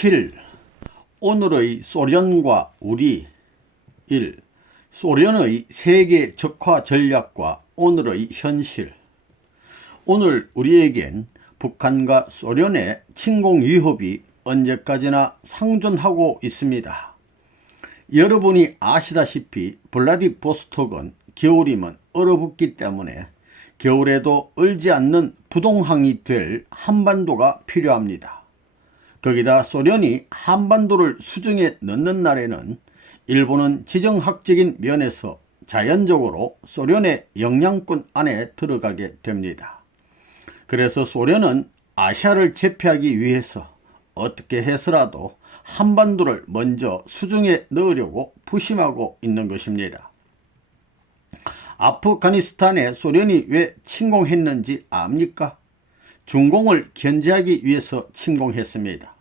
7. 오늘의 소련과 우리. 1. 소련의 세계 적화 전략과 오늘의 현실. 오늘 우리에겐 북한과 소련의 침공 위협이 언제까지나 상존하고 있습니다. 여러분이 아시다시피 블라디보스톡은 겨울이면 얼어붙기 때문에 겨울에도 얼지 않는 부동항이 될 한반도가 필요합니다. 거기다 소련이 한반도를 수중에 넣는 날에는 일본은 지정학적인 면에서 자연적으로 소련의 영향권 안에 들어가게 됩니다. 그래서 소련은 아시아를 제패하기 위해서 어떻게 해서라도 한반도를 먼저 수중에 넣으려고 부심하고 있는 것입니다. 아프가니스탄에 소련이 왜 침공했는지 압니까? 중공을 견제하기 위해서 침공했습니다.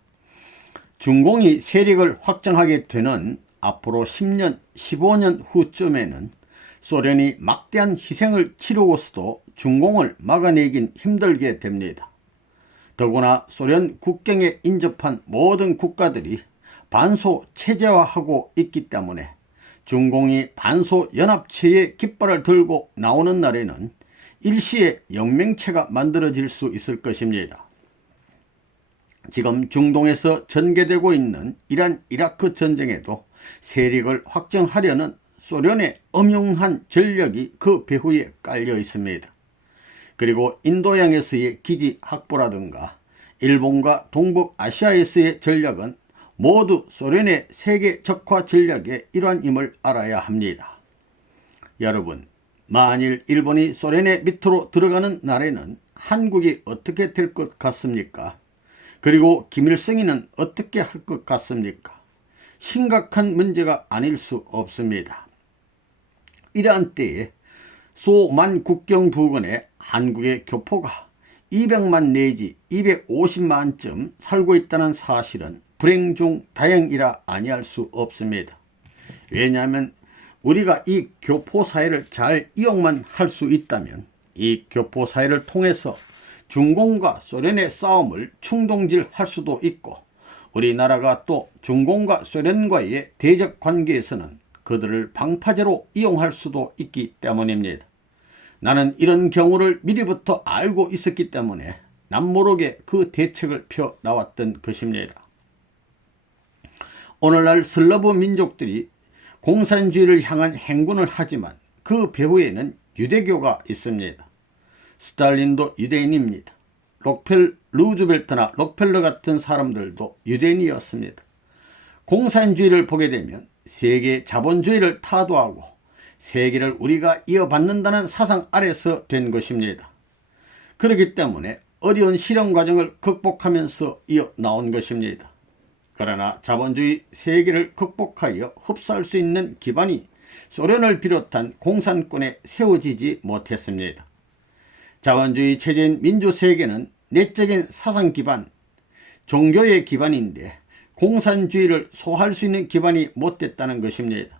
중공이 세력을 확장하게 되는 앞으로 10년, 15년 후쯤에는 소련이 막대한 희생을 치르고서도 중공을 막아내긴 힘들게 됩니다. 더구나 소련 국경에 인접한 모든 국가들이 반소 체제화하고 있기 때문에 중공이 반소 연합체의 깃발을 들고 나오는 날에는 일시에 영맹체가 만들어질 수 있을 것입니다. 지금 중동에서 전개되고 있는 이란 이라크 전쟁에도 세력을 확정하려는 소련의 엄용한 전력이 그 배후에 깔려 있습니다. 그리고 인도양에서의 기지 확보라든가 일본과 동북아시아에서의 전략은 모두 소련의 세계 적화 전략의 일환임을 알아야 합니다. 여러분, 만일 일본이 소련의 밑으로 들어가는 날에는 한국이 어떻게 될 것 같습니까? 그리고 김일성이는 어떻게 할 것 같습니까? 심각한 문제가 아닐 수 없습니다. 이러한 때에 소만 국경 부근에 한국의 교포가 200만 내지 250만쯤 살고 있다는 사실은 불행 중 다행이라 아니할 수 없습니다. 왜냐하면 우리가 이 교포 사회를 잘 이용만 할 수 있다면 이 교포 사회를 통해서 중공과 소련의 싸움을 충동질할 수도 있고 우리나라가 또 중공과 소련과의 대적 관계에서는 그들을 방파제로 이용할 수도 있기 때문입니다. 나는 이런 경우를 미리부터 알고 있었기 때문에 남모르게 그 대책을 펴 나왔던 것입니다. 오늘날 슬라브 민족들이 공산주의를 향한 행군을 하지만 그 배후에는 유대교가 있습니다. 스탈린도 유대인입니다. 루즈벨트나 록펠러 같은 사람들도 유대인이었습니다. 공산주의를 보게 되면 세계 자본주의를 타도하고 세계를 우리가 이어받는다는 사상 아래서 된 것입니다. 그렇기 때문에 어려운 실현 과정을 극복하면서 이어나온 것입니다. 그러나 자본주의 세계를 극복하여 흡수할 수 있는 기반이 소련을 비롯한 공산권에 세워지지 못했습니다. 자본주의 체제인 민주세계는 내적인 사상 기반, 종교의 기반인데 공산주의를 소화할 수 있는 기반이 못됐다는 것입니다.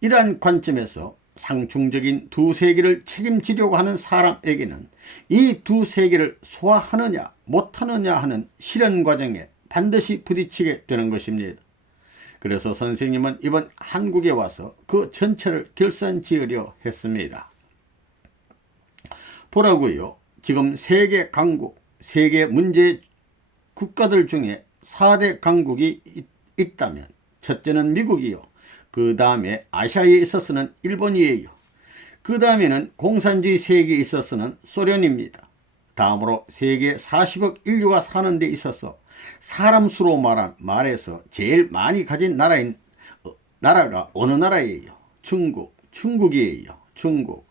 이러한 관점에서 상충적인 두 세계를 책임지려고 하는 사람에게는 이 두 세계를 소화하느냐 못하느냐 하는 실현 과정에 반드시 부딪히게 되는 것입니다. 그래서 선생님은 이번 한국에 와서 그 전체를 결산지으려 했습니다. 보라고요. 지금 세계 강국, 세계 문제 국가들 중에 4대 강국이 있다면 첫째는 미국이요. 그 다음에 아시아에 있어서는 일본이에요. 그 다음에는 공산주의 세계에 있어서는 소련입니다. 다음으로 세계 40억 인류가 사는 데 있어서 사람 수로 말해서 제일 많이 가진 나라가 어느 나라예요? 중국이에요. 중국.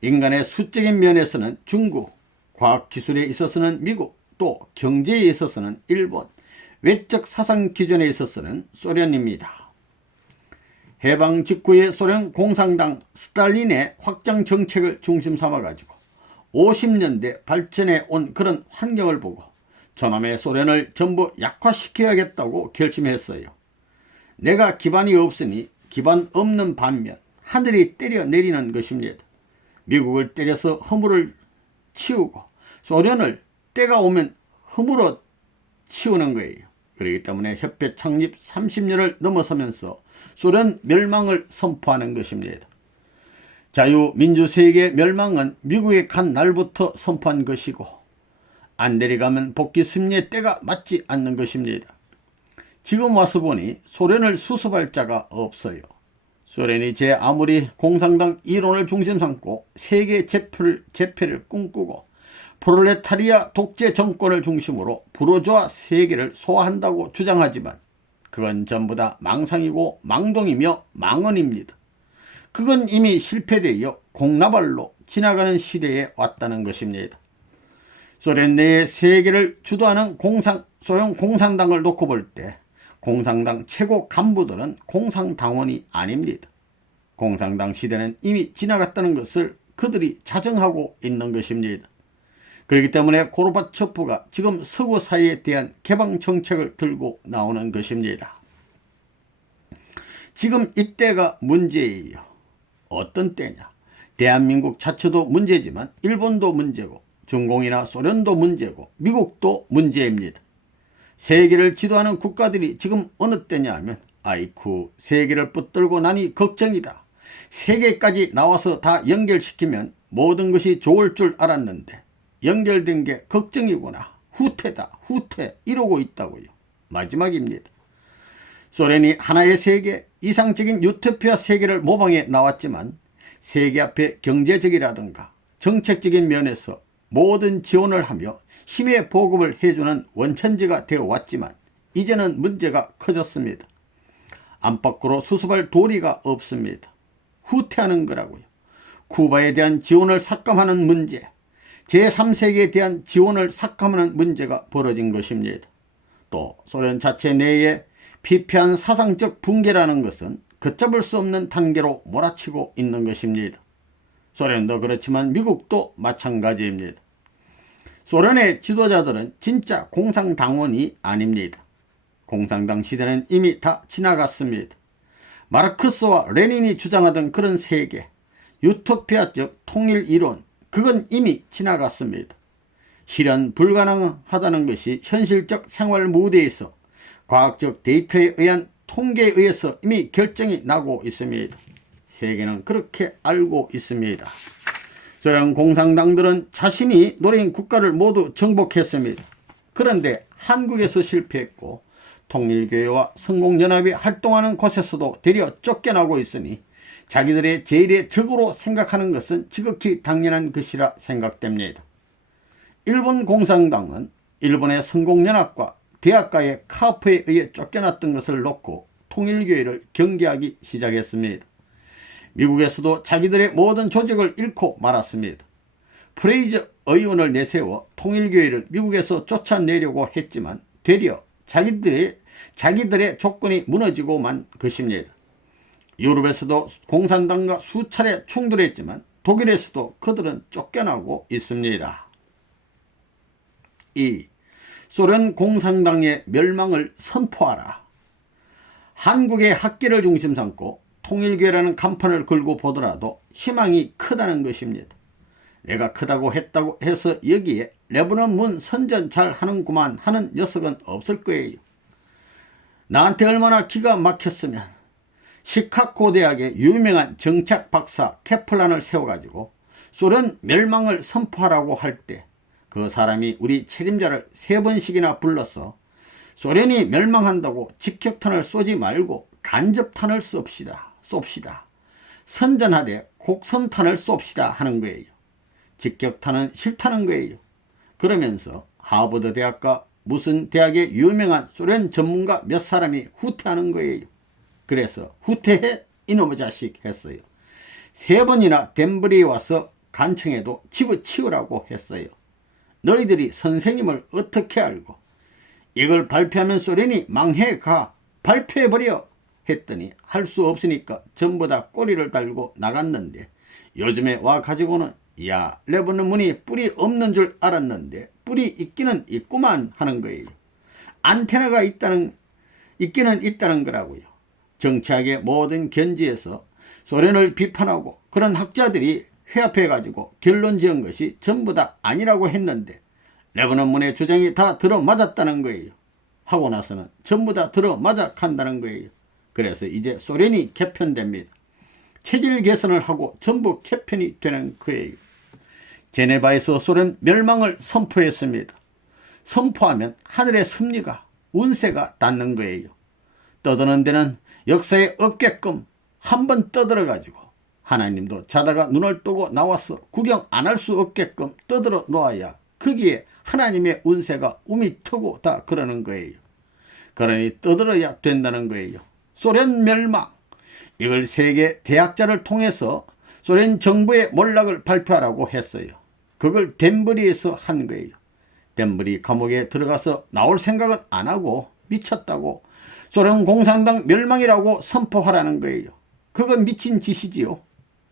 인간의 수적인 면에서는 중국, 과학기술에 있어서는 미국, 또 경제에 있어서는 일본, 외적 사상 기준에 있어서는 소련입니다. 해방 직후의 소련 공산당 스탈린의 확장 정책을 중심 삼아가지고 50년대 발전해 온 그런 환경을 보고 저놈의 소련을 전부 약화시켜야겠다고 결심했어요. 내가 기반이 없으니 기반 없는 반면 하늘이 때려 내리는 것입니다. 미국을 때려서 허물을 치우고 소련을 때가 오면 허물어 치우는 거예요. 그렇기 때문에 협회 창립 30년을 넘어서면서 소련 멸망을 선포하는 것입니다. 자유민주세계 멸망은 미국에 간 날부터 선포한 것이고 안 내려가면 복귀 승리의 때가 맞지 않는 것입니다. 지금 와서 보니 소련을 수습할 자가 없어요. 소련이 제 아무리 공산당 이론을 중심 삼고 세계 재패를 꿈꾸고 프롤레타리아 독재 정권을 중심으로 부르주아 세계를 소화한다고 주장하지만 그건 전부 다 망상이고 망동이며 망언입니다. 그건 이미 실패되어 공나발로 지나가는 시대에 왔다는 것입니다. 소련 내의 세계를 주도하는 소련 공산당을 놓고 볼 때 공산당 최고 간부들은 공산당원이 아닙니다. 공산당 시대는 이미 지나갔다는 것을 그들이 자정하고 있는 것입니다. 그렇기 때문에 고르바초프가 지금 서구 사회에 대한 개방 정책을 들고 나오는 것입니다. 지금 이때가 문제예요. 어떤 때냐? 대한민국 자체도 문제지만 일본도 문제고 중공이나 소련도 문제고 미국도 문제입니다. 세계를 지도하는 국가들이 지금 어느 때냐 하면 아이쿠 세계를 붙들고 나니 걱정이다. 세계까지 나와서 다 연결시키면 모든 것이 좋을 줄 알았는데 연결된 게 걱정이구나. 후퇴다. 후퇴. 이러고 있다고요. 마지막입니다. 소련이 하나의 세계, 이상적인 유토피아 세계를 모방해 나왔지만 세계 앞에 경제적이라든가 정책적인 면에서 모든 지원을 하며 힘의 보급을 해주는 원천지가 되어 왔지만 이제는 문제가 커졌습니다. 안팎으로 수습할 도리가 없습니다. 후퇴하는 거라고요. 쿠바에 대한 지원을 삭감하는 문제, 제3세계에 대한 지원을 삭감하는 문제가 벌어진 것입니다. 또 소련 자체 내에 피폐한 사상적 붕괴라는 것은 걷잡을 수 없는 단계로 몰아치고 있는 것입니다. 소련도 그렇지만 미국도 마찬가지입니다. 소련의 지도자들은 진짜 공산당원이 아닙니다. 공산당 시대는 이미 다 지나갔습니다. 마르크스와 레닌이 주장하던 그런 세계, 유토피아적 통일 이론, 그건 이미 지나갔습니다. 실현 불가능하다는 것이 현실적 생활 무대에서 과학적 데이터에 의한 통계에 의해서 이미 결정이 나고 있습니다. 세계는 그렇게 알고 있습니다. 소련 공산당들은 자신이 노린 국가를 모두 정복했습니다. 그런데 한국에서 실패했고 통일교회와 성공연합이 활동하는 곳에서도 되려 쫓겨나고 있으니 자기들의 제일의 적으로 생각하는 것은 지극히 당연한 것이라 생각됩니다. 일본 공산당은 일본의 성공연합과 대학가의 카프에 의해 쫓겨났던 것을 놓고 통일교회를 경계하기 시작했습니다. 미국에서도 자기들의 모든 조직을 잃고 말았습니다. 프레이저 의원을 내세워 통일교회를 미국에서 쫓아내려고 했지만 되려 자기들의 조건이 무너지고 만 것입니다. 유럽에서도 공산당과 수차례 충돌했지만 독일에서도 그들은 쫓겨나고 있습니다. 2. 소련 공산당의 멸망을 선포하라. 한국의 학계를 중심 삼고 통일교회라는 간판을 걸고 보더라도 희망이 크다는 것입니다. 내가 크다고 했다고 해서 여기에 레버넌 문 선전 잘 하는구만 하는 녀석은 없을 거예요. 나한테 얼마나 기가 막혔으면 시카고 대학의 유명한 정책 박사 케플란을 세워가지고 소련 멸망을 선포하라고 할 때 그 사람이 우리 책임자를 3번씩이나 불러서 소련이 멸망한다고 직격탄을 쏘지 말고 간접탄을 쏩시다. 선전하되 곡선탄을 쏩시다 하는 거예요. 직격탄은 싫다는 거예요. 그러면서 하버드 대학과 무슨 대학의 유명한 소련 전문가 몇 사람이 후퇴하는 거예요. 그래서 후퇴해 이놈의 자식 했어요. 3번이나 덴버리에 와서 간청해도 집어치우라고 했어요. 너희들이 선생님을 어떻게 알고 이걸 발표하면 소련이 망해가 발표해버려 했더니 할 수 없으니까 전부 다 꼬리를 달고 나갔는데 요즘에 와가지고는 야 레버넌 문이 뿔이 없는 줄 알았는데 뿔이 있기는 있구만 하는 거예요. 안테나가 있기는 있다는 거라고요. 정치학의 모든 견지에서 소련을 비판하고 그런 학자들이 회합해가지고 결론 지은 것이 전부 다 아니라고 했는데 레버넌 문의 주장이 다 들어맞았다는 거예요. 하고 나서는 전부 다 들어맞아 간다는 거예요. 그래서 이제 소련이 개편됩니다. 체질 개선을 하고 전부 개편이 되는 거예요. 제네바에서 소련 멸망을 선포했습니다. 선포하면 하늘의 섭리가 운세가 닿는 거예요. 떠드는 데는 역사에 없게끔 한번 떠들어 가지고 하나님도 자다가 눈을 뜨고 나와서 구경 안 할 수 없게끔 떠들어 놓아야 거기에 하나님의 운세가 um이 트고 다 그러는 거예요. 그러니 떠들어야 된다는 거예요. 소련 멸망, 이걸 세계 대학자를 통해서 소련 정부의 몰락을 발표하라고 했어요. 그걸 덴버리에서 한 거예요. 덴버리 감옥에 들어가서 나올 생각은 안 하고 미쳤다고 소련 공산당 멸망이라고 선포하라는 거예요. 그건 미친 짓이지요.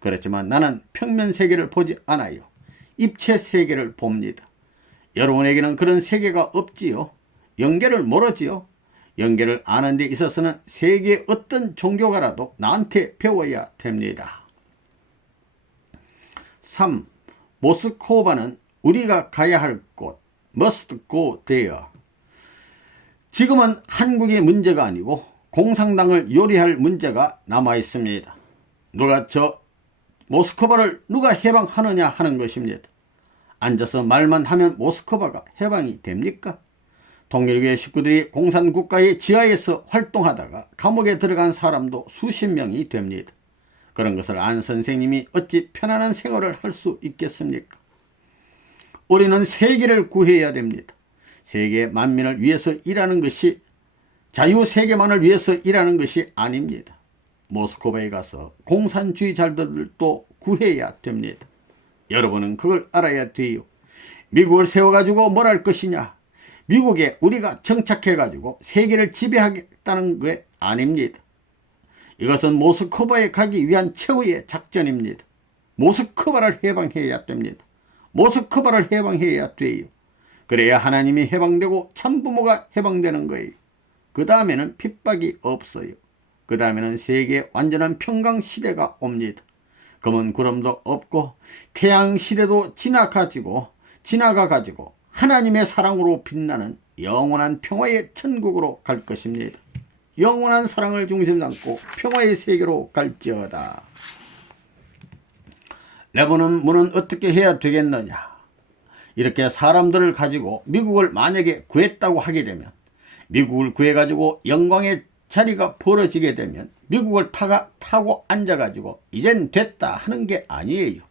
그렇지만 나는 평면 세계를 보지 않아요. 입체 세계를 봅니다. 여러분에게는 그런 세계가 없지요. 연계를 모르지요. 연계를 아는 데 있어서는 세계의 어떤 종교가라도 나한테 배워야 됩니다. 3. 모스크바는 우리가 가야 할 곳, must go there. 지금은 한국의 문제가 아니고 공산당을 요리할 문제가 남아 있습니다. 누가 모스크바를 누가 해방하느냐 하는 것입니다. 앉아서 말만 하면 모스크바가 해방이 됩니까? 통일교의 식구들이 공산국가의 지하에서 활동하다가 감옥에 들어간 사람도 수십 명이 됩니다. 그런 것을 안 선생님이 어찌 편안한 생활을 할 수 있겠습니까? 우리는 세계를 구해야 됩니다. 세계 만민을 위해서 일하는 것이 자유세계만을 위해서 일하는 것이 아닙니다. 모스크바에 가서 공산주의자들도 구해야 됩니다. 여러분은 그걸 알아야 돼요. 미국을 세워가지고 뭘 할 것이냐? 미국에 우리가 정착해가지고 세계를 지배하겠다는 게 아닙니다. 이것은 모스크바에 가기 위한 최후의 작전입니다. 모스크바를 해방해야 됩니다. 모스크바를 해방해야 돼요. 그래야 하나님이 해방되고 참부모가 해방되는 거예요. 그 다음에는 핍박이 없어요. 그 다음에는 세계의 완전한 평강 시대가 옵니다. 검은 구름도 없고 태양 시대도 지나가가지고 하나님의 사랑으로 빛나는 영원한 평화의 천국으로 갈 것입니다. 영원한 사랑을 중심 삼고 평화의 세계로 갈지어다. 레바논 문은 어떻게 해야 되겠느냐? 이렇게 사람들을 가지고 미국을 만약에 구했다고 하게 되면, 미국을 구해가지고 영광의 자리가 벌어지게 되면 미국을 타고 앉아가지고 이젠 됐다 하는 게 아니에요.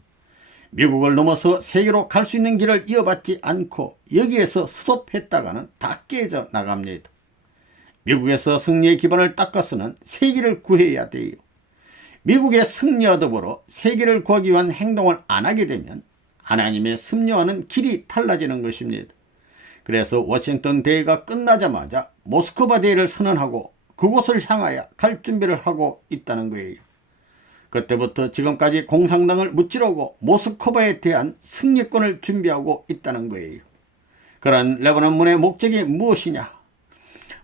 미국을 넘어서 세계로 갈 수 있는 길을 이어받지 않고 여기에서 스톱했다가는 다 깨져 나갑니다. 미국에서 승리의 기반을 닦아서는 세계를 구해야 돼요. 미국의 승리와 더불어 세계를 구하기 위한 행동을 안 하게 되면 하나님의 섭리와는 길이 달라지는 것입니다. 그래서 워싱턴 대회가 끝나자마자 모스크바 대회를 선언하고 그곳을 향하여 갈 준비를 하고 있다는 거예요. 그때부터 지금까지 공산당을 무찌르고 모스크바에 대한 승리권을 준비하고 있다는 거예요. 그런 레바논 문의 목적이 무엇이냐?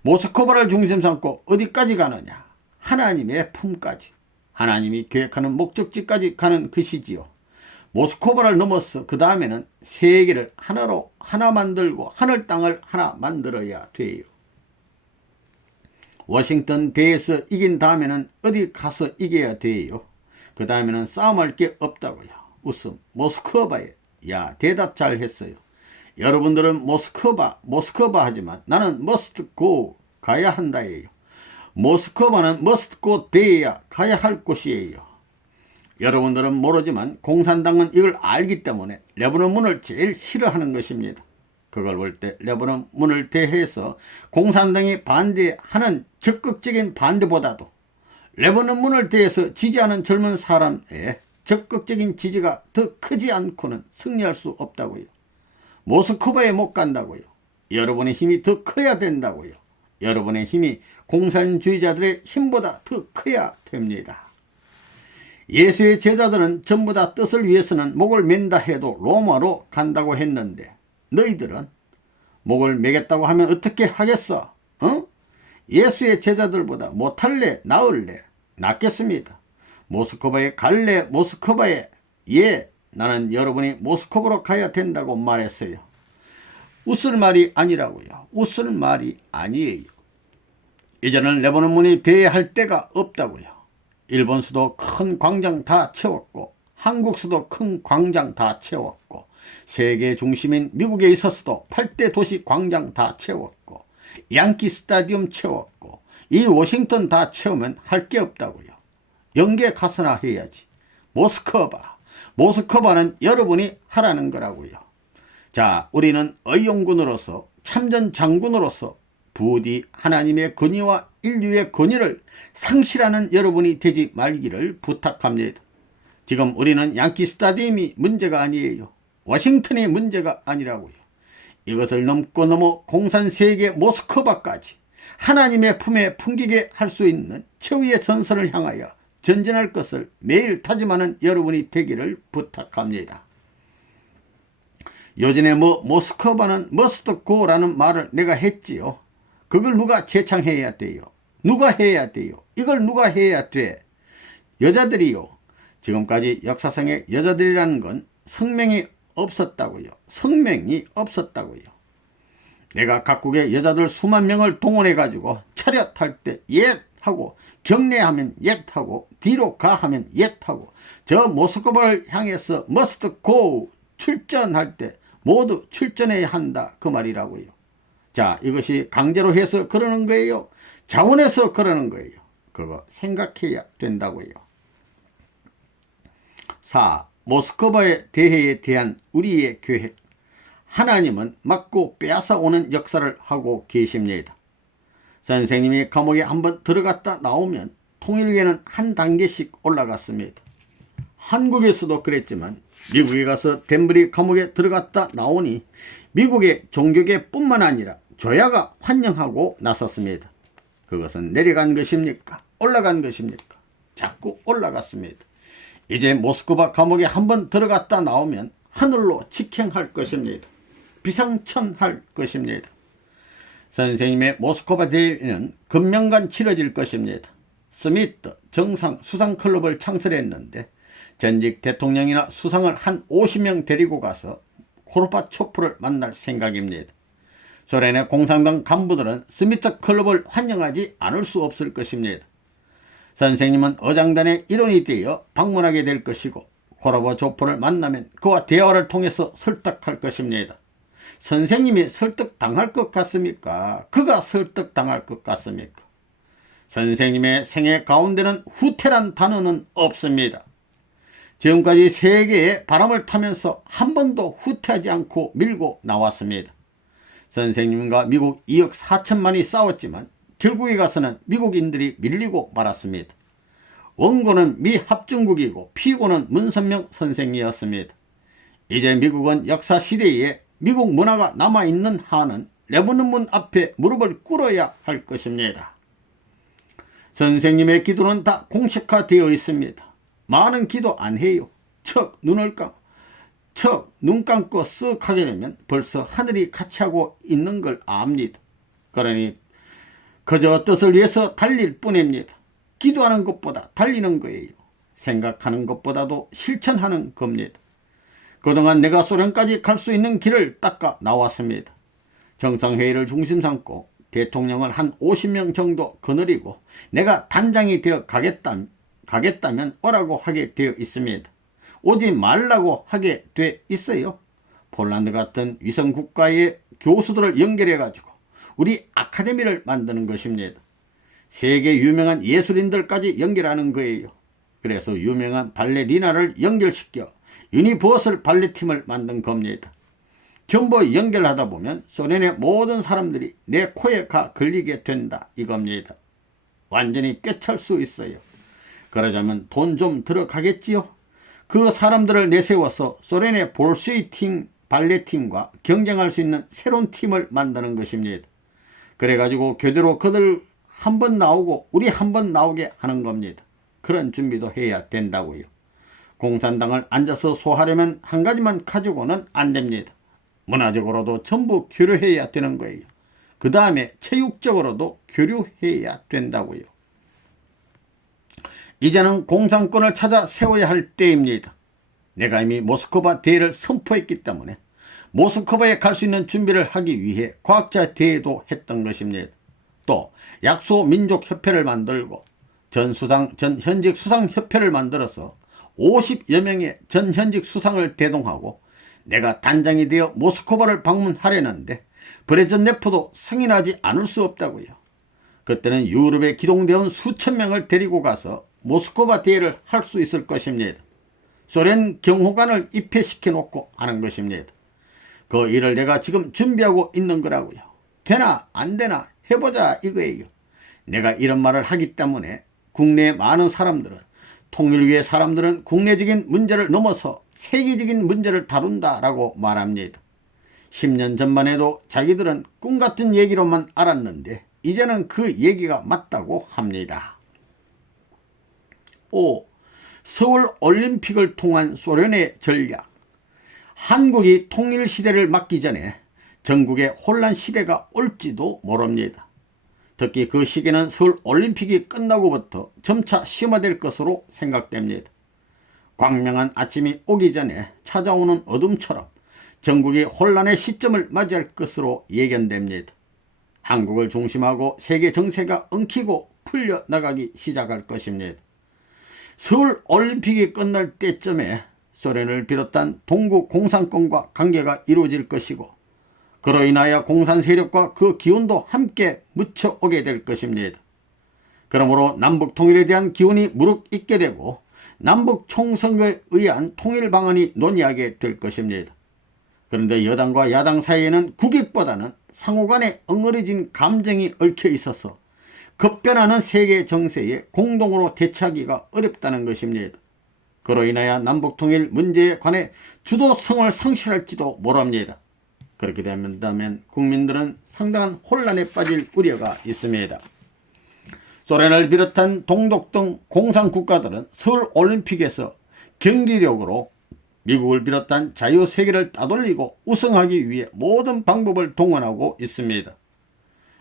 모스크바를 중심 삼고 어디까지 가느냐? 하나님의 품까지, 하나님이 계획하는 목적지까지 가는 것이지요. 모스크바를 넘어서 그 다음에는 세계를 하나로 하나 만들고 하늘 땅을 하나 만들어야 돼요. 워싱턴 대회에서 이긴 다음에는 어디 가서 이겨야 돼요. 그 다음에는 싸움할 게 없다고요. 웃음. 모스크바에. 야, 대답 잘 했어요. 여러분들은 모스크바 하지만 나는 must go, 가야 한다예요. 모스크바는 must go 돼야 가야 할 곳이에요. 여러분들은 모르지만 공산당은 이걸 알기 때문에 레바논 문을 제일 싫어하는 것입니다. 그걸 볼 때 레바논 문을 대해서 공산당이 반대하는 적극적인 반대보다도 레바논 문을 대해서 지지하는 젊은 사람의 적극적인 지지가 더 크지 않고는 승리할 수 없다고요. 모스크바에 못 간다고요. 여러분의 힘이 더 커야 된다고요. 여러분의 힘이 공산주의자들의 힘보다 더 커야 됩니다. 예수의 제자들은 전부 다 뜻을 위해서는 목을 맨다 해도 로마로 간다고 했는데 너희들은 목을 매겠다고 하면 어떻게 하겠어? 예수의 제자들보다 못할래? 나을래? 낫겠습니다. 모스크바에 갈래? 모스크바에? 예, 나는 여러분이 모스크바로 가야 된다고 말했어요. 웃을 말이 아니라고요. 웃을 말이 아니에요. 이제는 레바논문이 대할 데가 없다고요. 일본 수도 큰 광장 다 채웠고 한국 수도 큰 광장 다 채웠고 세계 중심인 미국에 있었어도 8대 도시 광장 다 채웠고 양키 스타디움 채웠고 이 워싱턴 다 채우면 할 게 없다고요. 영계 가서나 해야지. 모스크바는 여러분이 하라는 거라고요. 자, 우리는 의용군으로서 참전 장군으로서 부디 하나님의 권위와 인류의 권위를 상실하는 여러분이 되지 말기를 부탁합니다. 지금 우리는 양키 스타디움이 문제가 아니에요. 워싱턴이 문제가 아니라고요. 이것을 넘고 공산 세계 모스크바까지 하나님의 품에 풍기게 할 수 있는 최후의 전선을 향하여 전진할 것을 매일 다짐하는 여러분이 되기를 부탁합니다. 요전에 모스크바는 머스트 고라는 말을 내가 했지요. 그걸 누가 재창해야 돼요? 누가 해야 돼요? 이걸 누가 해야 돼? 여자들이요. 지금까지 역사상에 여자들이라는 건 성명이 없었다고요. 성명이 없었다고요. 내가 각국의 여자들 수만 명을 동원해 가지고 차렷할 때 옙 하고 경례하면 옙 하고 뒤로 가 하면 옙 하고 저 모스크바를 향해서 머스트 고 출전할 때 모두 출전해야 한다 그 말이라고요. 자, 이것이 강제로 해서 그러는 거예요? 자원해서 그러는 거예요? 그거 생각해야 된다고요. 4. 모스크바의 대해에 대한 우리의 계획. 하나님은 맞고 빼앗아 오는 역사를 하고 계십니다. 선생님이 감옥에 한번 들어갔다 나오면 통일계는 한 단계씩 올라갔습니다. 한국에서도 그랬지만 미국에 가서 덴브리 감옥에 들어갔다 나오니 미국의 종교계 뿐만 아니라 조야가 환영하고 나섰습니다. 그것은 내려간 것입니까? 올라간 것입니까? 자꾸 올라갔습니다. 이제 모스크바 감옥에 한번 들어갔다 나오면 하늘로 직행할 것입니다. 비상천할 것입니다. 선생님의 모스크바 대회는 금명간 치러질 것입니다. 스미트 정상 수상클럽을 창설했는데 전직 대통령이나 수상을 한 50명 데리고 가서 고르바초프를 만날 생각입니다. 소련의 공산당 간부들은 스미트 클럽을 환영하지 않을 수 없을 것입니다. 선생님은 어장단의 일원이 되어 방문하게 될 것이고 고르바초프를 만나면 그와 대화를 통해서 설득할 것입니다. 선생님이 설득당할 것 같습니까? 그가 설득당할 것 같습니까? 선생님의 생애 가운데는 후퇴란 단어는 없습니다. 지금까지 세계의 바람을 타면서 한 번도 후퇴하지 않고 밀고 나왔습니다. 선생님과 미국 2억 4천만이 싸웠지만 결국에 가서는 미국인들이 밀리고 말았습니다. 원고는 미합중국이고 피고는 문선명 선생이었습니다. 이제 미국은 역사시대에 미국 문화가 남아있는 한은 레바논문 앞에 무릎을 꿇어야 할 것입니다. 선생님의 기도는 다 공식화되어 있습니다. 많은 기도 안 해요. 척 눈을 감고 눈 감고 쓱 하게 되면 벌써 하늘이 같이 하고 있는 걸 압니다. 그러니 그저 뜻을 위해서 달릴 뿐입니다. 기도하는 것보다 달리는 거예요. 생각하는 것보다도 실천하는 겁니다. 그동안 내가 소련까지 갈 수 있는 길을 닦아 나왔습니다. 정상회의를 중심 삼고 대통령을 한 50명 정도 거느리고 내가 단장이 되어 가겠다면 오라고 하게 되어 있습니다. 오지 말라고 하게 돼 있어요. 폴란드 같은 위성국가의 교수들을 연결해 가지고 우리 아카데미를 만드는 것입니다. 세계 유명한 예술인들까지 연결하는 거예요. 그래서 유명한 발레리나를 연결시켜 유니버설 발레팀을 만든 겁니다. 전부 연결하다 보면 소련의 모든 사람들이 내 코에 가 걸리게 된다 이겁니다. 완전히 꿰찰 수 있어요. 그러자면 돈 좀 들어가겠지요. 그 사람들을 내세워서 소련의 볼쉐이 팀 발레팀과 경쟁할 수 있는 새로운 팀을 만드는 것입니다. 그래가지고 교대로 그들 한 번 나오고 우리 한 번 나오게 하는 겁니다. 그런 준비도 해야 된다고요. 공산당을 앉아서 소화하려면 한 가지만 가지고는 안 됩니다. 문화적으로도 전부 교류해야 되는 거예요. 그 다음에 체육적으로도 교류해야 된다고요. 이제는 공산권을 찾아 세워야 할 때입니다. 내가 이미 모스크바 대회를 선포했기 때문에 모스크바에 갈 수 있는 준비를 하기 위해 과학자 대회도 했던 것입니다. 또 약소민족협회를 만들고 전 현직 수상협회를 만들어서 50여 명의 전 현직 수상을 대동하고 내가 단장이 되어 모스크바를 방문하려는데 브레즈네프도 승인하지 않을 수 없다고요. 그때는 유럽에 기동대원 수천 명을 데리고 가서 모스크바 대회를 할 수 있을 것입니다. 소련 경호관을 입회시켜 놓고 하는 것입니다. 그 일을 내가 지금 준비하고 있는 거라고요. 되나 안 되나 해보자 이거예요. 내가 이런 말을 하기 때문에 국내 많은 사람들은, 통일을 위해 사람들은 국내적인 문제를 넘어서 세계적인 문제를 다룬다라고 말합니다. 10년 전만 해도 자기들은 꿈같은 얘기로만 알았는데 이제는 그 얘기가 맞다고 합니다. 5. 서울올림픽을 통한 소련의 전략. 한국이 통일시대를 맞기 전에 전국에 혼란시대가 올지도 모릅니다. 특히 그 시기는 서울올림픽이 끝나고부터 점차 심화될 것으로 생각됩니다. 광명한 아침이 오기 전에 찾아오는 어둠처럼 전국이 혼란의 시점을 맞이할 것으로 예견됩니다. 한국을 중심하고 세계 정세가 엉키고 풀려나가기 시작할 것입니다. 서울올림픽이 끝날 때쯤에 소련을 비롯한 동구 공산권과 관계가 이루어질 것이고 그로 인하여 공산 세력과 그 기운도 함께 묻혀오게 될 것입니다. 그러므로 남북 통일에 대한 기운이 무르익게 되고 남북 총선거에 의한 통일 방안이 논의하게 될 것입니다. 그런데 여당과 야당 사이에는 국익보다는 상호간에 엉어리진 감정이 얽혀 있어서 급변하는 세계 정세에 공동으로 대처하기가 어렵다는 것입니다. 그로 인하여 남북통일 문제에 관해 주도성을 상실할지도 모릅니다. 그렇게 된다면 국민들은 상당한 혼란에 빠질 우려가 있습니다. 소련을 비롯한 동독 등 공산국가들은 서울올림픽에서 경기력으로 미국을 비롯한 자유세계를 따돌리고 우승하기 위해 모든 방법을 동원하고 있습니다.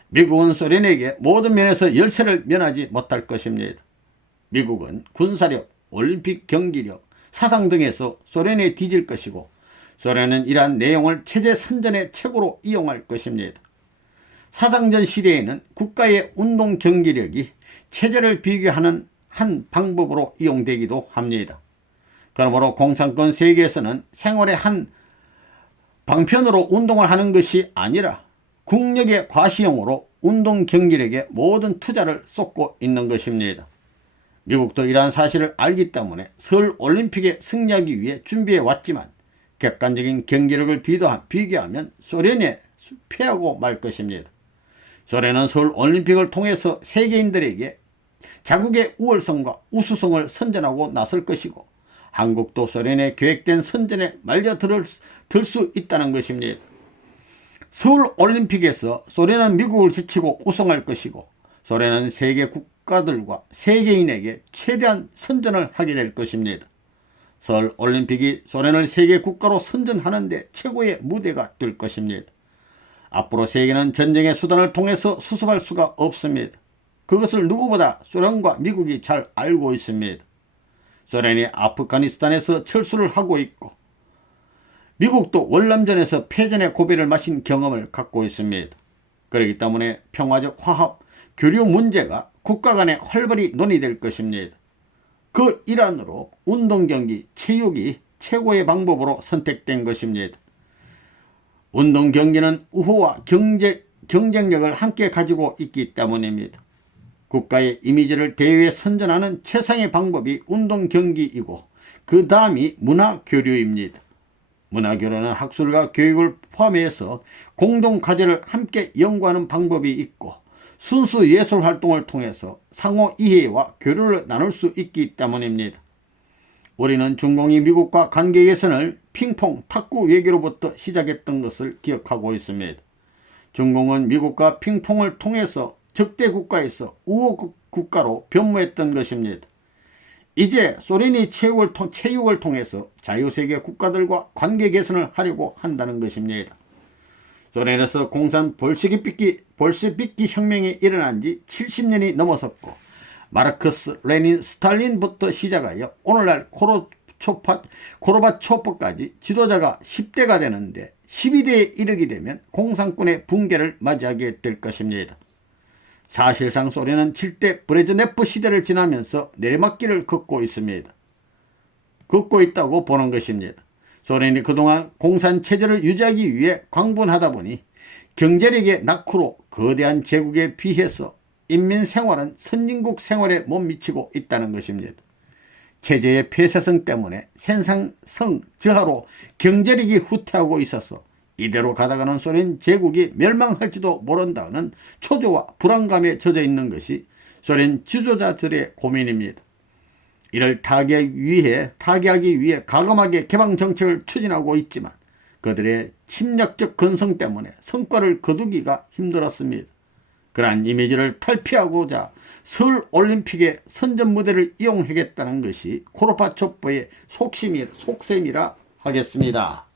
미국은 소련에게 모든 면에서 열세를 면하지 못할 것입니다. 미국은 군사력, 올림픽 경기력, 사상 등에서 소련에 뒤질 것이고 소련은 이러한 내용을 체제 선전의 책으로 이용할 것입니다. 사상전 시대에는 국가의 운동 경기력이 체제를 비교하는 한 방법으로 이용되기도 합니다. 그러므로 공산권 세계에서는 생활의 한 방편으로 운동을 하는 것이 아니라 국력의 과시용으로 운동 경기력에 모든 투자를 쏟고 있는 것입니다. 미국도 이러한 사실을 알기 때문에 서울올림픽에 승리하기 위해 준비해 왔지만 객관적인 경기력을 비교하면 소련에 패하고 말 것입니다. 소련은 서울올림픽을 통해서 세계인들에게 자국의 우월성과 우수성을 선전하고 나설 것이고 한국도 소련의 계획된 선전에 말려들 수 있다는 것입니다. 서울올림픽에서 소련은 미국을 제치고 우승할 것이고 소련은 세계 국가들과 세계인에게 최대한 선전을 하게 될 것입니다. 서울올림픽이 소련을 세계 국가로 선전하는 데 최고의 무대가 될 것입니다. 앞으로 세계는 전쟁의 수단을 통해서 수습할 수가 없습니다. 그것을 누구보다 소련과 미국이 잘 알고 있습니다. 소련이 아프가니스탄에서 철수를 하고 있고 미국도 월남전에서 패전의 고배를 마신 경험을 갖고 있습니다. 그렇기 때문에 평화적 화합, 교류 문제가 국가 간에 활발히 논의될 것입니다. 그 일환으로 운동경기, 체육이 최고의 방법으로 선택된 것입니다. 운동경기는 우호와 경쟁력을 함께 가지고 있기 때문입니다. 국가의 이미지를 대회에 선전하는 최상의 방법이 운동경기이고 그 다음이 문화교류입니다. 문화교류는 학술과 교육을 포함해서 공동과제를 함께 연구하는 방법이 있고 순수 예술활동을 통해서 상호 이해와 교류를 나눌 수 있기 때문입니다. 우리는 중공이 미국과 관계 개선을 핑퐁, 탁구 외교로부터 시작했던 것을 기억하고 있습니다. 중공은 미국과 핑퐁을 통해서 적대 국가에서 우호 국가로 변모했던 것입니다. 이제 소련이 체육을 통해서 자유세계 국가들과 관계 개선을 하려고 한다는 것입니다. 소련에서 공산 볼셰비키 혁명이 일어난 지 70년이 넘어섰고 마르크스, 레닌, 스탈린부터 시작하여 오늘날 고르바초프까지 지도자가 10대가 되는데 12대에 이르게 되면 공산군의 붕괴를 맞이하게 될 것입니다. 사실상 소련은 7대 브레즈네프 시대를 지나면서 내리막길을 걷고 있습니다. 걷고 있다고 보는 것입니다. 소련이 그동안 공산체제를 유지하기 위해 광분하다 보니 경제력의 낙후로 거대한 제국에 비해서 인민 생활은 선진국 생활에 못 미치고 있다는 것입니다. 체제의 폐쇄성 때문에 생산성 저하로 경제력이 후퇴하고 있어서 이대로 가다가는 소련 제국이 멸망할지도 모른다는 초조와 불안감에 젖어 있는 것이 소련 지도자들의 고민입니다. 이를 타개하기 위해 과감하게 개방 정책을 추진하고 있지만 그들의 침략적 근성 때문에 성과를 거두기가 힘들었습니다. 그러한 이미지를 탈피하고자 서울 올림픽의 선전 무대를 이용하겠다는 것이 고르바초프의 속셈이라 하겠습니다.